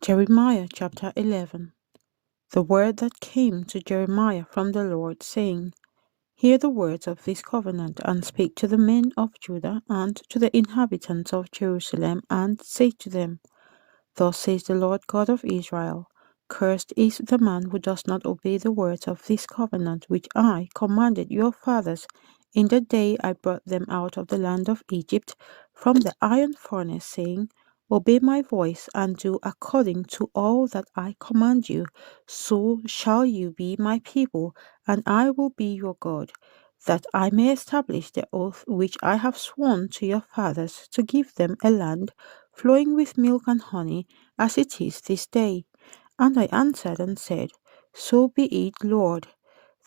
Jeremiah chapter 11. The word that came to Jeremiah from the Lord, saying, Hear the words of this covenant, and speak to the men of Judah and to the inhabitants of Jerusalem, and say to them, Thus says the Lord God of Israel, Cursed is the man who does not obey the words of this covenant which I commanded your fathers in the day I brought them out of the land of Egypt from the iron furnace, saying, Obey my voice and do according to all that I command you. So shall you be my people, and I will be your God, that I may establish the oath which I have sworn to your fathers to give them a land flowing with milk and honey, as it is this day. And I answered and said, So be it, Lord.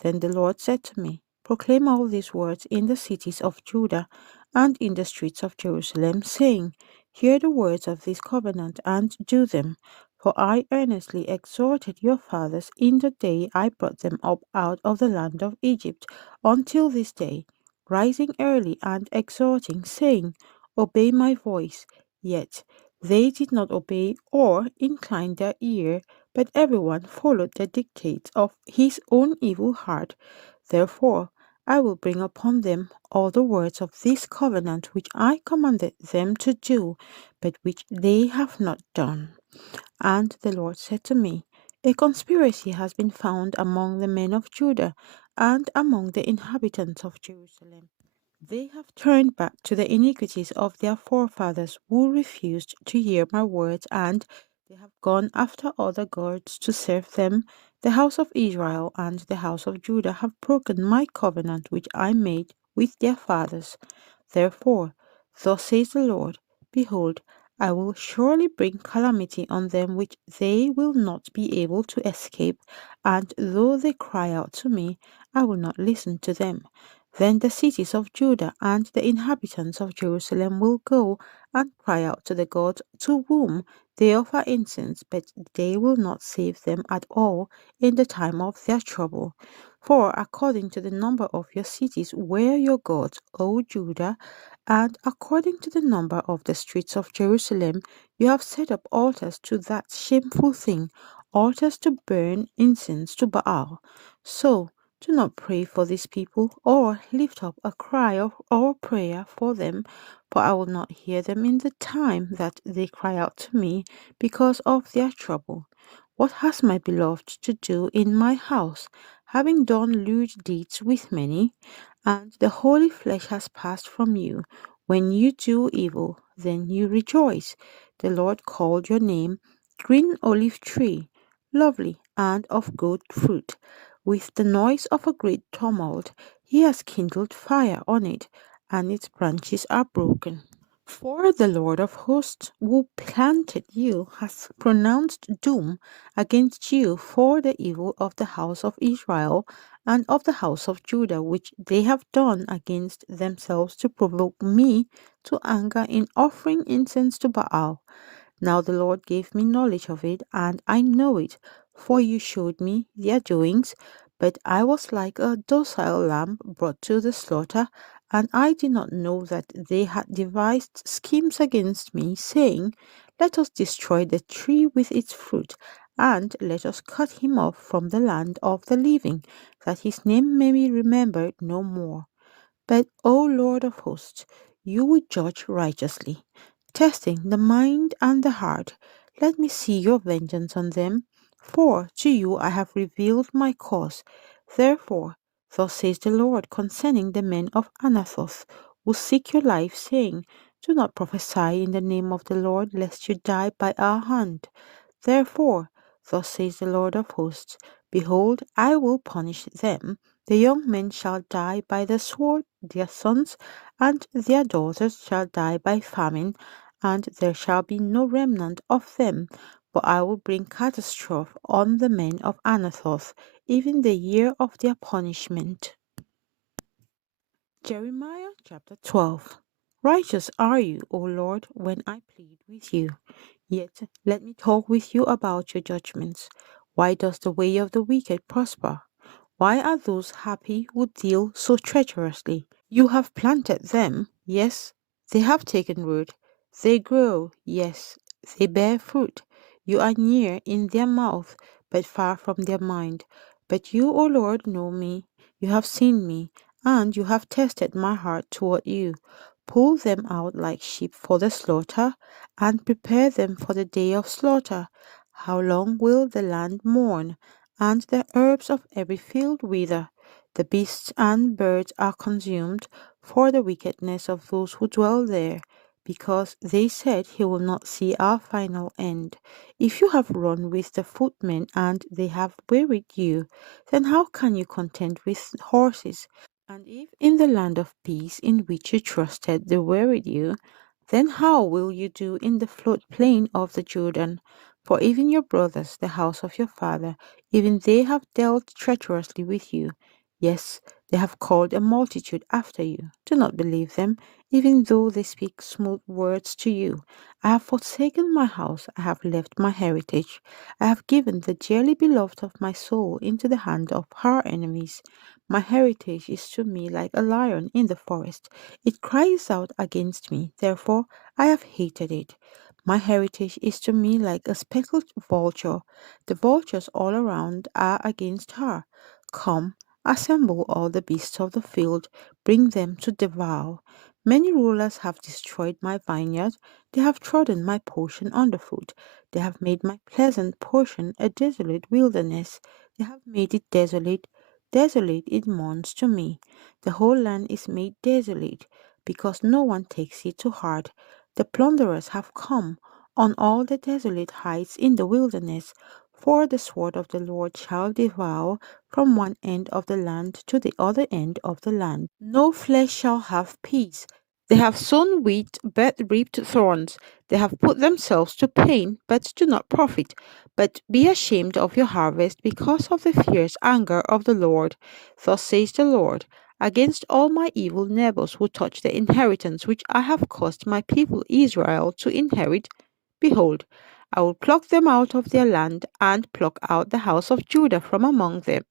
Then the Lord said to me, Proclaim all these words in the cities of Judah and in the streets of Jerusalem, saying, Hear the words of this covenant and do them. For I earnestly exhorted your fathers in the day I brought them up out of the land of Egypt until this day, rising early and exhorting, saying, Obey my voice. Yet they did not obey or incline their ear, but everyone followed the dictates of his own evil heart. Therefore I will bring upon them all the words of this covenant which I commanded them to do, but which they have not done. And the Lord said to me, A conspiracy has been found among the men of Judah and among the inhabitants of Jerusalem. They have turned back to the iniquities of their forefathers who refused to hear my words, and they have gone after other gods to serve them. The house of Israel and the house of Judah have broken my covenant which I made with their fathers. Therefore, thus says the Lord, Behold, I will surely bring calamity on them which they will not be able to escape, and though they cry out to me, I will not listen to them. Then the cities of Judah and the inhabitants of Jerusalem will go and cry out to the gods to whom they offer incense, but they will not save them at all in the time of their trouble. For according to the number of your cities were your gods, O Judah, and according to the number of the streets of Jerusalem, you have set up altars to that shameful thing, altars to burn incense to Baal. So do not pray for these people, or lift up a cry or prayer for them, for I will not hear them in the time that they cry out to me because of their trouble. What has my beloved to do in my house, having done lewd deeds with many? And the holy flesh has passed from you. When you do evil, then you rejoice. The Lord called your name green olive tree, lovely and of good fruit. With the noise of a great tumult, he has kindled fire on it, and its branches are broken. For the Lord of hosts, who planted you, has pronounced doom against you for the evil of the house of Israel and of the house of Judah, which they have done against themselves to provoke me to anger in offering incense to Baal. Now the Lord gave me knowledge of it, and I know it, for you showed me their doings. But I was like a docile lamb brought to the slaughter, and I did not know that they had devised schemes against me, saying, Let us destroy the tree with its fruit, and let us cut him off from the land of the living, that his name may be remembered no more. But, O Lord of hosts, you will judge righteously, testing the mind and the heart. Let me see your vengeance on them, for to you I have revealed my cause. Therefore, thus says the Lord concerning the men of Anathoth, who seek your life, saying, Do not prophesy in the name of the Lord, lest you die by our hand. Therefore, thus says the Lord of hosts, Behold, I will punish them. The young men shall die by the sword, their sons and their daughters shall die by famine, and there shall be no remnant of them. For I will bring catastrophe on the men of Anathoth, even the year of their punishment. Jeremiah chapter 12. Righteous are you, O Lord, when I plead with you. Yet let me talk with you about your judgments. Why does the way of the wicked prosper? Why are those happy who deal so treacherously? You have planted them, yes, they have taken root. They grow, yes, they bear fruit. You are near in their mouth, but far from their mind. But you, O Lord, know me. You have seen me, and you have tested my heart toward you. Pull them out like sheep for the slaughter, and prepare them for the day of slaughter. How long will the land mourn, and the herbs of every field wither? The beasts and birds are consumed for the wickedness of those who dwell there, because they said he will not see our final end. If you have run with the footmen and they have wearied you, then how can you contend with horses? And if in the land of peace in which you trusted they wearied you, then how will you do in the flood plain of the Jordan? For even your brothers, the house of your father, even they have dealt treacherously with you. Yes, they have called a multitude after you. Do not believe them, even though they speak smooth words to you. I have forsaken my house, I have left my heritage. I have given the dearly beloved of my soul into the hand of her enemies. My heritage is to me like a lion in the forest. It cries out against me, therefore I have hated it. My heritage is to me like a speckled vulture. The vultures all around are against her. Come, assemble all the beasts of the field, bring them to devour. Many rulers have destroyed my vineyard. They have trodden my portion underfoot. They have made my pleasant portion a desolate wilderness. They have made it desolate. Desolate it mourns to me. The whole land is made desolate, because no one takes it to heart. The plunderers have come on all the desolate heights in the wilderness, for the sword of the Lord shall devour from one end of the land to the other end of the land. No flesh shall have peace. They have sown wheat, but reaped thorns. They have put themselves to pain, but do not profit. But be ashamed of your harvest because of the fierce anger of the Lord. Thus says the Lord, against all my evil neighbors who touch the inheritance which I have caused my people Israel to inherit. Behold, I will pluck them out of their land, and pluck out the house of Judah from among them.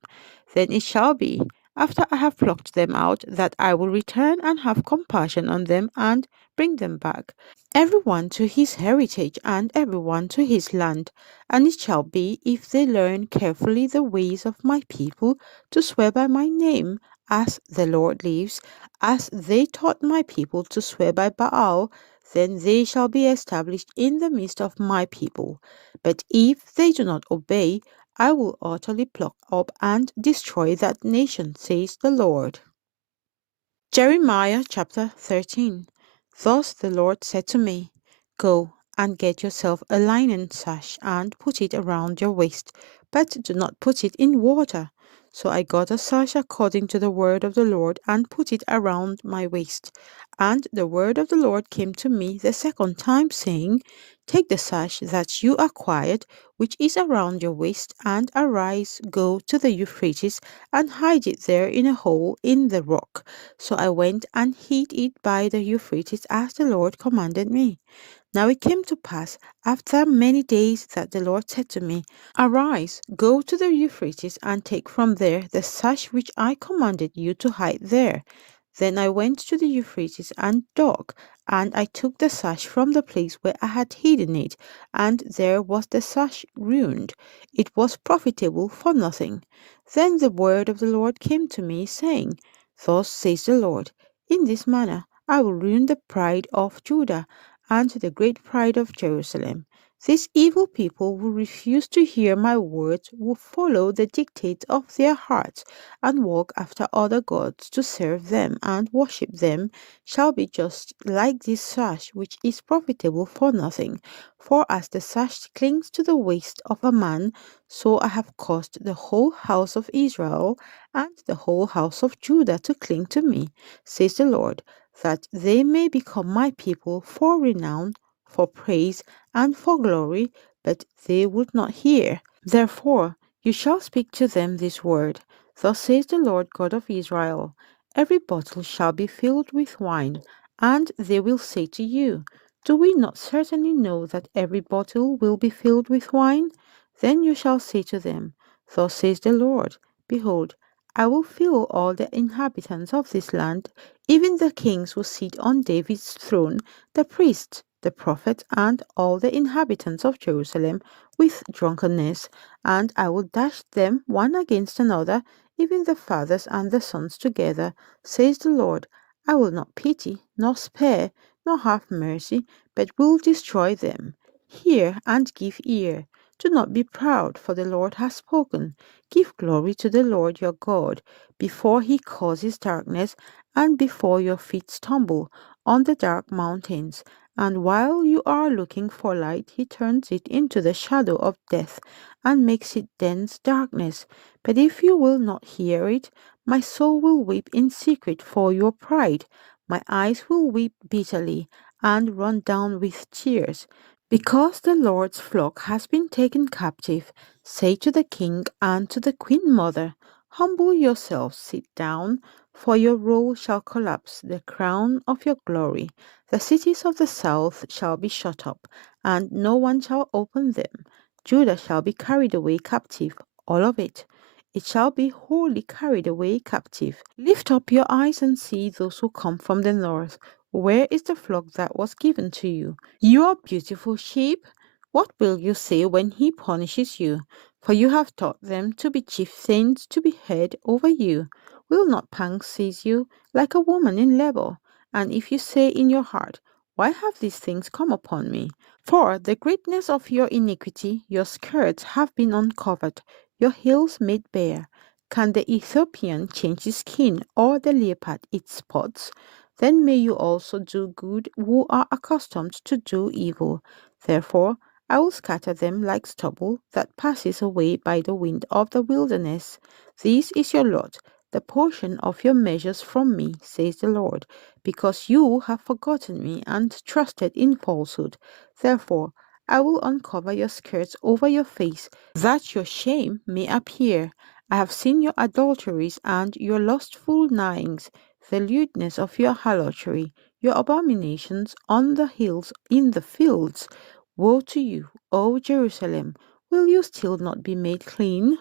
Then it shall be, after I have plucked them out, that I will return and have compassion on them and bring them back, every one to his heritage and every one to his land. And it shall be, if they learn carefully the ways of my people, to swear by my name, as the Lord lives, as they taught my people to swear by Baal, then they shall be established in the midst of my people. But if they do not obey, I will utterly pluck up and destroy that nation, says the Lord. Jeremiah chapter 13. Thus the Lord said to me, Go and get yourself a linen sash and put it around your waist, but do not put it in water. So I got a sash according to the word of the Lord and put it around my waist. And the word of the Lord came to me the second time, saying, Take the sash that you acquired, which is around your waist, and arise, go to the Euphrates, and hide it there in a hole in the rock. So I went and hid it by the Euphrates as the Lord commanded me. Now it came to pass after many days that the Lord said to me, Arise, go to the Euphrates, and take from there the sash which I commanded you to hide there. Then I went to the Euphrates and dug, and I took the sash from the place where I had hidden it, and there was the sash ruined. It was profitable for nothing. Then the word of the Lord came to me, saying, Thus says the Lord, In this manner I will ruin the pride of Judah and the great pride of Jerusalem. These evil people who refuse to hear my words will follow the dictates of their hearts and walk after other gods to serve them and worship them, shall be just like this sash which is profitable for nothing. For as the sash clings to the waist of a man, so I have caused the whole house of Israel and the whole house of Judah to cling to me, says the Lord, that they may become my people for renown, for praise, and for glory, but they would not hear. Therefore you shall speak to them this word. Thus says the Lord God of Israel, Every bottle shall be filled with wine, and they will say to you, Do we not certainly know that every bottle will be filled with wine? Then you shall say to them, Thus says the Lord, Behold, I will fill all the inhabitants of this land, even the kings who sit on David's throne, the priests, the prophets, and all the inhabitants of Jerusalem with drunkenness, and I will dash them one against another, even the fathers and the sons together, says the Lord. I will not pity, nor spare, nor have mercy, but will destroy them. Hear and give ear. Do not be proud, for the Lord has spoken. Give glory to the Lord your God, before he causes darkness, and before your feet stumble on the dark mountains. And while you are looking for light, he turns it into the shadow of death and makes it dense darkness. But if you will not hear it, my soul will weep in secret for your pride. My eyes will weep bitterly and run down with tears. Because the Lord's flock has been taken captive, say to the king and to the queen mother, humble yourselves, sit down, for your roll shall collapse, the crown of your glory. The cities of the south shall be shut up, and no one shall open them. Judah shall be carried away captive, all of it. It shall be wholly carried away captive. Lift up your eyes and see those who come from the north. Where is the flock that was given to you? You are beautiful sheep. What will you say when he punishes you? For you have taught them to be chieftains, to be head over you. Will not pangs seize you like a woman in labor? And if you say in your heart, why have these things come upon me? For the greatness of your iniquity, your skirts have been uncovered, your heels made bare. Can the Ethiopian change his skin, or the leopard its spots? Then may you also do good who are accustomed to do evil. Therefore I will scatter them like stubble that passes away by the wind of the wilderness. This is your lot, the portion of your measures from me, says the Lord, because you have forgotten me and trusted in falsehood. Therefore I will uncover your skirts over your face, that your shame may appear. I have seen your adulteries and your lustful nightings, the lewdness of your harlotry, your abominations on the hills, in the fields. Woe to you, O Jerusalem! Will you still not be made clean?